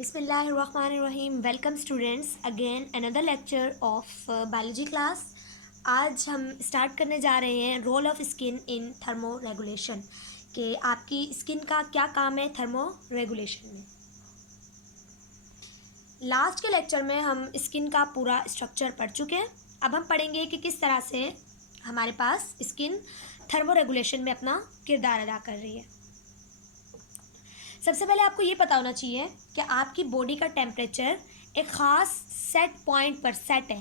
बिस्मिल्लाहिर्रहमानिर्रहीम। Welcome students again another lecture of biology class. आज हम स्टार्ट करने जा रहे हैं role of skin in thermoregulation, कि आपकी स्किन का क्या काम है थर्मो रेगुलेशन में। लास्ट के लेक्चर में हम स्किन का पूरा स्ट्रक्चर पढ़ चुके हैं। अब हम पढ़ेंगे कि किस तरह से हमारे पास स्किन थर्मो रेगुलेशन में अपना किरदार अदा कर रही है। सबसे पहले आपको ये पता होना चाहिए कि आपकी बॉडी का टेम्परेचर एक ख़ास सेट पॉइंट पर सेट है।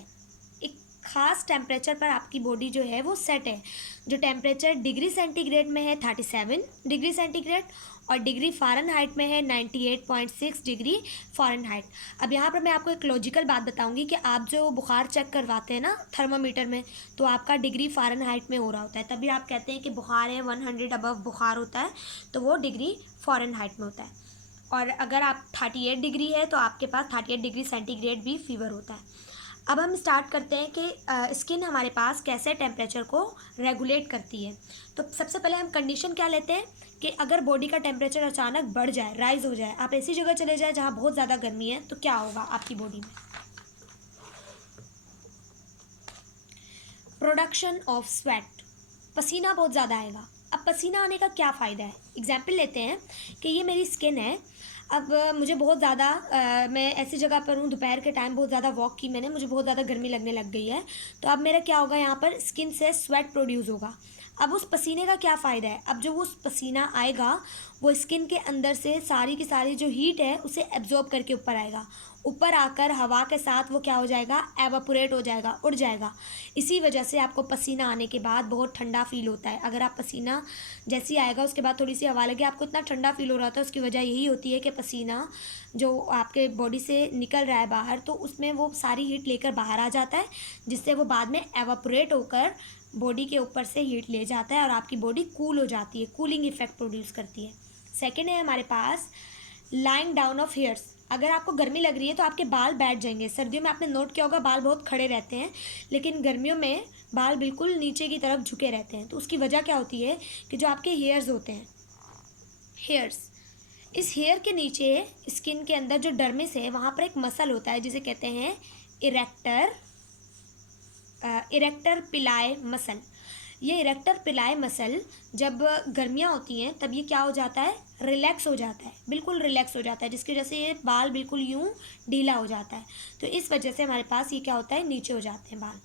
एक ख़ास टेम्परेचर पर आपकी बॉडी जो है वो सेट है, जो टेम्परेचर डिग्री सेंटीग्रेड में है 37 डिग्री सेंटीग्रेड और डिग्री फ़ारेनहाइट में है 98.6 डिग्री फ़ारेनहाइट। अब यहाँ पर मैं आपको एक लॉजिकल बात बताऊंगी कि आप जो बुखार चेक करवाते हैं ना थर्मामीटर में, तो आपका डिग्री फ़ारेनहाइट में हो रहा होता है, तभी आप कहते हैं कि बुखार है 100 अबव बुखार होता है, तो वो डिग्री फ़ारेनहाइट में होता है। और अगर आप 38 डिग्री है तो आपके पास 38 डिग्री सेंटीग्रेड भी फीवर होता है। अब हम स्टार्ट करते हैं कि स्किन हमारे पास कैसे टेम्परेचर को रेगुलेट करती है। तो सबसे पहले हम कंडीशन क्या लेते हैं कि अगर बॉडी का टेम्परेचर अचानक बढ़ जाए, राइज हो जाए, आप ऐसी जगह चले जाए जहाँ बहुत ज़्यादा गर्मी है, तो क्या होगा आपकी बॉडी में? प्रोडक्शन ऑफ स्वेट, पसीना बहुत ज़्यादा आएगा। अब पसीना आने का क्या फ़ायदा है? एग्जाम्पल लेते हैं कि ये मेरी स्किन है। अब मुझे बहुत ज़्यादा मैं ऐसी जगह पर हूँ, दोपहर के टाइम बहुत ज़्यादा वॉक की मैंने, मुझे बहुत ज़्यादा गर्मी लगने लग गई है, तो अब मेरा क्या होगा, यहाँ पर स्किन से स्वेट प्रोड्यूस होगा। अब उस पसीने का क्या फ़ायदा है? अब जो वो पसीना आएगा वो स्किन के अंदर से सारी की सारी जो हीट है उसे एब्जॉर्ब करके ऊपर आएगा। ऊपर आकर हवा के साथ वो क्या हो जाएगा, एवापोरेट हो जाएगा, उड़ जाएगा। इसी वजह से आपको पसीना आने के बाद बहुत ठंडा फील होता है। अगर आप पसीना जैसे ही आएगा उसके बाद थोड़ी सी हवा लगे, आपको इतना ठंडा फील हो रहा था, उसकी वजह यही होती है कि पसीना जो आपके बॉडी से निकल रहा है बाहर, तो उसमें वो सारी हीट लेकर बाहर आ जाता है, जिससे वो बाद में एवापोरेट होकर बॉडी के ऊपर से हीट ले जाता है और आपकी बॉडी कूल हो जाती है, कूलिंग इफेक्ट प्रोड्यूस करती है। सेकेंड है हमारे पास लाइंग डाउन ऑफ हेयर्स। अगर आपको गर्मी लग रही है तो आपके बाल बैठ जाएंगे। सर्दियों में आपने नोट किया होगा बाल बहुत खड़े रहते हैं, लेकिन गर्मियों में बाल बिल्कुल नीचे की तरफ झुके रहते हैं। तो उसकी वजह क्या होती है कि जो आपके हेयर्स होते हैं, हेयर्स, इस हेयर के नीचे स्किन के अंदर जो डर्मिस है वहाँ पर एक मसल होता है जिसे कहते हैं इरेक्टर पिलाए मसल। ये इरेक्टर पिलाए मसल जब गर्मियाँ होती हैं तब ये क्या हो जाता है, रिलैक्स हो जाता है, बिल्कुल रिलैक्स हो जाता है, जिसकी वजह से ये बाल बिल्कुल यूँ ढीला हो जाता है। तो इस वजह से हमारे पास ये क्या होता है, नीचे हो जाते हैं बाल।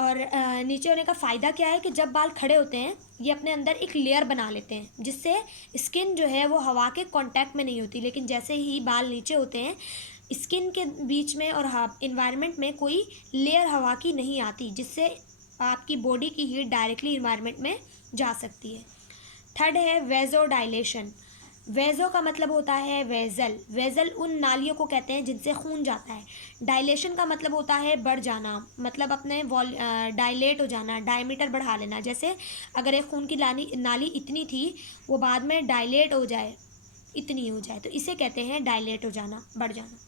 और नीचे होने का फ़ायदा क्या है कि जब बाल खड़े होते हैं ये अपने अंदर एक लेयर बना लेते हैं, जिससे स्किन जो है वो हवा के कांटेक्ट में नहीं होती। लेकिन जैसे ही बाल नीचे होते हैं, स्किन के बीच में और इन्वायरमेंट में कोई लेयर हवा की नहीं आती, जिससे आपकी बॉडी की हीट डायरेक्टली इन्वायरमेंट में जा सकती है। थर्ड है वेजो डायलेशन। वेजो का मतलब होता है वेजल। वेजल उन नालियों को कहते हैं जिनसे खून जाता है। डायलेशन का मतलब होता है बढ़ जाना, मतलब अपने डायलेट हो जाना, डायमीटर बढ़ा लेना। जैसे अगर एक खून की नाली इतनी थी, वो बाद में डायलेट हो जाए, इतनी हो जाए, तो इसे कहते हैं डायलेट हो जाना, बढ़ जाना।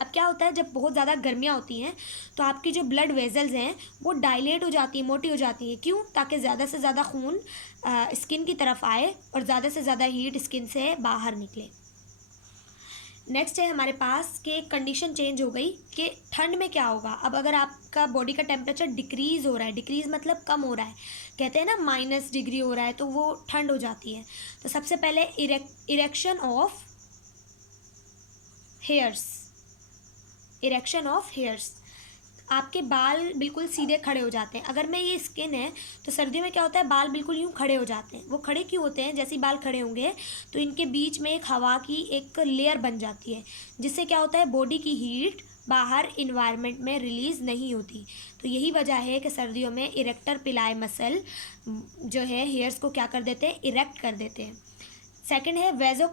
अब क्या होता है, जब बहुत ज़्यादा गर्मियाँ होती हैं तो आपकी जो ब्लड वेजल्स हैं वो डायलेट हो जाती हैं, मोटी हो जाती हैं। क्यों? ताकि ज़्यादा से ज़्यादा खून स्किन की तरफ आए और ज़्यादा से ज़्यादा हीट स्किन से बाहर निकले। नेक्स्ट है हमारे पास कि कंडीशन चेंज हो गई कि ठंड में क्या होगा। अब अगर आपका बॉडी का टेम्परेचर डिक्रीज़ हो रहा है, डिक्रीज़ मतलब कम हो रहा है, कहते हैं ना -डिग्री हो रहा है, तो वो ठंड हो जाती है। तो सबसे पहले erection of hairs, erection of hairs, आपके बाल बिल्कुल सीधे खड़े हो जाते हैं। अगर मैं ये स्किन है तो सर्दियों में क्या होता है, बाल बिल्कुल यूँ खड़े हो जाते हैं। वो खड़े क्यों होते हैं? जैसे ही बाल खड़े होंगे तो इनके बीच में एक हवा की एक लेयर बन जाती है, जिससे क्या होता है, बॉडी की हीट बाहर इन्वायरमेंट में रिलीज़ नहीं होती। तो यही वजह है कि सर्दियों में इरेक्टर पिलाए मसल जो है हेयर्स को क्या कर देते हैं, इरेक्ट कर देते हैं। सेकेंड है वेजो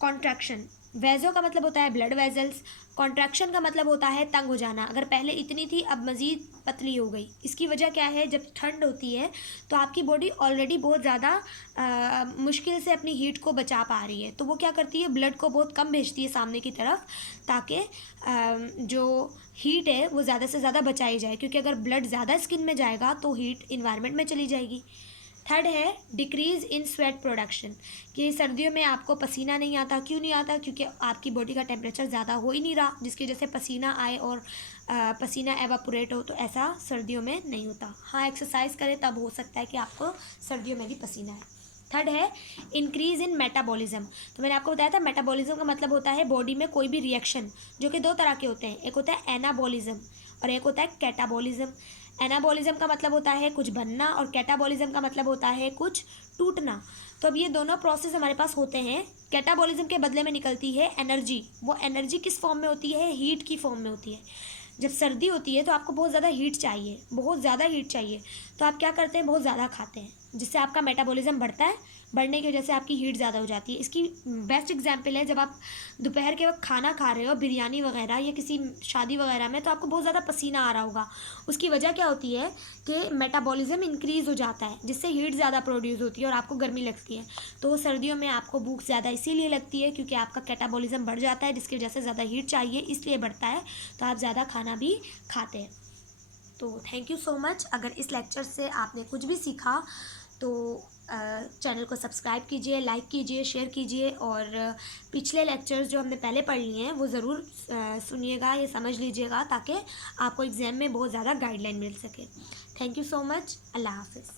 कॉन्ट्रैक्शन। वेजो का मतलब होता है ब्लड वेजल्स, कॉन्ट्रैक्शन का मतलब होता है तंग हो जाना। अगर पहले इतनी थी अब मज़ीद पतली हो गई। इसकी वजह क्या है, जब ठंड होती है तो आपकी बॉडी ऑलरेडी बहुत ज़्यादा मुश्किल से अपनी हीट को बचा पा रही है, तो वो क्या करती है, ब्लड को बहुत कम भेजती है सामने की तरफ, ताकि जो हीट है वो ज़्यादा से ज़्यादा बचाई जाए। क्योंकि अगर ब्लड ज़्यादा स्किन में जाएगा तो हीट इन्वायरमेंट में चली जाएगी। थर्ड है डिक्रीज़ इन स्वेट प्रोडक्शन, कि सर्दियों में आपको पसीना नहीं आता। क्यों नहीं आता? क्योंकि आपकी बॉडी का टेम्परेचर ज़्यादा हो ही नहीं रहा, जिसकी वजह से पसीना आए और पसीना एवापोरेट हो, तो ऐसा सर्दियों में नहीं होता। हाँ, एक्सरसाइज करें तब हो सकता है कि आपको सर्दियों में भी पसीना आए। थर्ड है इंक्रीज़ इन मेटाबॉलिज्म। तो मैंने आपको बताया था मेटाबॉलिज्म का मतलब होता है बॉडी में कोई भी रिएक्शन, जो कि दो तरह के होते हैं, एक होता है एनाबॉलिज्म और एक होता है कैटाबॉलिज्म। एनाबॉलिज्म का मतलब होता है कुछ बनना और कैटाबॉलिज्म का मतलब होता है कुछ टूटना। तो अब ये दोनों प्रोसेस हमारे पास होते हैं। कैटाबॉलिज्म के बदले में निकलती है एनर्जी। वो एनर्जी किस फॉर्म में होती है? हीट की फॉर्म में होती है। जब सर्दी होती है तो आपको बहुत ज़्यादा हीट चाहिए, बहुत ज़्यादा हीट चाहिए, तो आप क्या करते हैं? बहुत ज़्यादा खाते हैं, जिससे आपका मेटाबॉलिज्म बढ़ता है। बढ़ने की वजह से आपकी हीट ज़्यादा हो जाती है। इसकी बेस्ट एग्जांपल है जब आप दोपहर के वक्त खाना खा रहे हो, बिरयानी वगैरह या किसी शादी वगैरह में, तो आपको बहुत ज़्यादा पसीना आ रहा होगा। उसकी वजह क्या होती है कि मेटाबॉलिज्म इंक्रीज़ हो जाता है, जिससे हीट ज़्यादा प्रोड्यूस होती है और आपको गर्मी लगती है। तो सर्दियों में आपको भूख ज़्यादा इसीलिए लगती है क्योंकि आपका कैटाबॉलिज्म बढ़ जाता है, जिसकी वजह से ज़्यादा हीट चाहिए, इसलिए बढ़ता है, तो आप ज़्यादा खाना भी खाते हैं। तो थैंक यू सो मच। अगर इस लेक्चर से आपने कुछ भी सीखा तो चैनल को सब्सक्राइब कीजिए, लाइक कीजिए, शेयर कीजिए, और पिछले लेक्चर्स जो हमने पहले पढ़ लिए हैं वो ज़रूर सुनिएगा या समझ लीजिएगा, ताकि आपको एग्ज़ाम में बहुत ज़्यादा गाइडलाइन मिल सके। Thank you so much. अल्लाह हाफिज़।